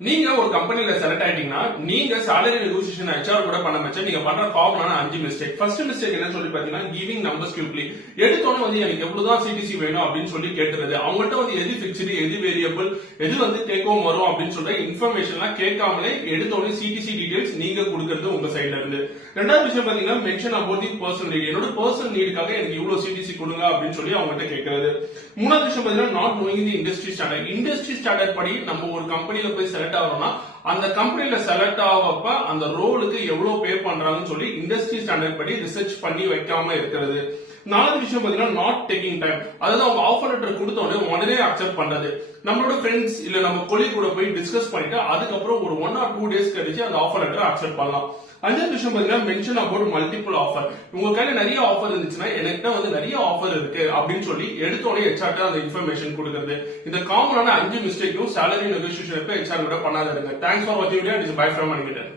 நீங்க ஒரு கம்பெனில செலக்ட் ஆயிட்டீங்கன்னா நீங்க salary negotiation HR கூட பண்ண வச்சா நீங்க பண்ற காமனான 5 மிஸ்டேக். ஃபர்ஸ்ட் மிஸ்டேக் என்ன சொல்லி பாத்தீங்கன்னா கிவிங் நம்பர்ஸ் குவிக்லி. எடுத்தோன்னு வந்து எனக்கு எவ்வளவுதான் சிடிசி வேணும் அப்படின்னு சொல்லி கேட்டுறது. அவங்கள்ட்ட வந்து எது பிக்ஸ்டு எது வேரியபிள் எது வந்து டேக் ஹோம் வரும் அப்படின்னு சொல்ற இன்ஃபர்மேஷன்லாம் கேட்காமலே எடுத்தோன்னு சிடிசி டீடைல்ஸ் நீங்க கொடுக்கறது உங்க சைடுல இருந்து. ரெண்டாவது விஷயம் பாத்தீங்கன்னா mention about the personal need. என்னோட பர்சனல் நீடுக்காக எனக்கு இவ்வளவு சிடிசி கொடுங்க அப்படின்னு சொல்லி அவங்ககிட்ட கேட்கறது. மூணாவது விஷயம் பாத்தீங்கன்னா not knowing the industry standard. Industry standard படி நம்ம ஒரு கம்பெனில போய் செலக்ட் ஆகிறோம்னா அந்த கம்பெனில செலக்ட் ஆகப்ப அந்த ரோலுக்கு எவ்வளவு பே பண்றாங்கன்னு சொல்லி இண்டஸ்ட்ரி ஸ்டாண்டர்ட் படி ரிசர்ச் பண்ணி வைக்காம இருக்கிறது. நாலாவது விஷயம் பாத்தீங்கன்னா நாட் டேக்கிங் டைம். அதாவது அவங்க ஆஃபர் லெட்டர் கொடுத்த உடனே அக்செப்ட் பண்றது. நம்மளோட ஃப்ரெண்ட்ஸ் இல்ல நம்ம கொலீக் கூட போய் டிஸ்கஸ் பண்ணிட்டு அதுக்கப்புறம் ஒரு 1 or 2 days கழிச்சு அந்த ஆஃபர் லெட்டர் அக்செப்ட் பண்ணலாம். அஞ்சாவது விஷயம் பாத்தீங்கன்னா மென்ஷன் அபவுட் மல்டிபிள் ஆஃபர். உங்க கையில நிறைய ஆஃபர் இருந்துச்சுன்னா எனக்கு வந்து நிறைய ஆஃபர் இருக்கு அப்படின்னு சொல்லி எடுத்தோடனே HR அந்த இன்ஃபர்மேஷன் கொடுக்குறது. இந்த காமனான 5 மிஸ்டேக்கும் salary negotiation HR கூட பண்ணாத இருங்க. தேங்க்ஸ் ஃபார் வாட்சிங் video. It's by from Manikandan.